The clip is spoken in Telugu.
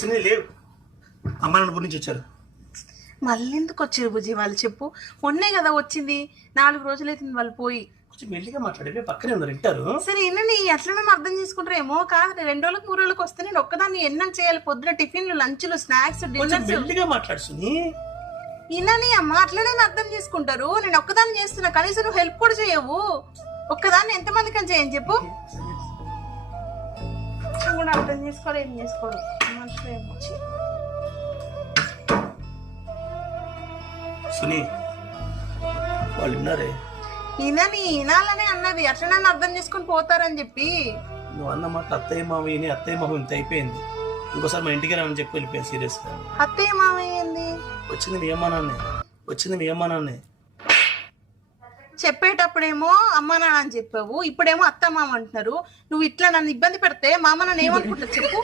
సునీ లేవు. అమ్మ నాన్న ఊరి నుంచి వచ్చారు. మళ్ళీ ఎందుకు వచ్చారు బుజ్జి వాళ్ళు చెప్పు? మొన్నే కదా వచ్చింది, 4 రోజులైతుంది వాళ్ళు పోయి. కొంచెం మెల్లిగా మాట్లాడే, పక్కనే ఉన్నారు వింటారు. సరే ఎన్నని అట్లా మేము అర్థం చేసుకుంటారేమో. కాదు 2 రోజులకు 3 రోజులకు వస్తే నేను ఒక్కదాన్ని ఎన్నం చేయాలి? పొద్దున టిఫిన్లు, లంచ్లు, స్నాక్స్, కొంచెం డిన్నర్స్. మెల్లిగా మాట్లాడు సునీ. ఇన్నని అమ్మ అట్లనే అర్థం చేసుకుంటారు. నేను ఒక్కదాన్ని చేస్తున్నా, కనీసం నువ్వు హెల్ప్ కూడా చేయవు. ఒక్కదాన్ని ఎంతమందికి అని చేయని చెప్పు. కూడా అర్థం చేసుకోవాలి, ఏం చేసుకోడు మనుషులు ఏమొచ్చి. సునీ వాళ్ళు విన్నారే. ఇనాలనే అన్నది, అట్లనే అర్థం చేసుకుని పోతారని చెప్పి. నువ్వు అన్న మాట అత్తయ్య మావయ్యని, అత్తయ్య మావ ఇంత అయిపోయింది. ఇంకోసారి మా ఇంటికి రామని చెప్పి వెళ్ళిపోయాను సీరియస్ గా. అత్తయ్య మావయ్య ఏంది? వచ్చింది మీ అమ్మా నాన్నే. చెప్పేటప్పుడేమో అమ్మ నాన్న అని చెప్పావు, ఇప్పుడేమో అత్త మామ అంటున్నారు. నువ్వు ఇట్లా నన్ను ఇబ్బంది పెడితే మా అమ్మ నన్ను ఏమనుకుంటారు చెప్పు?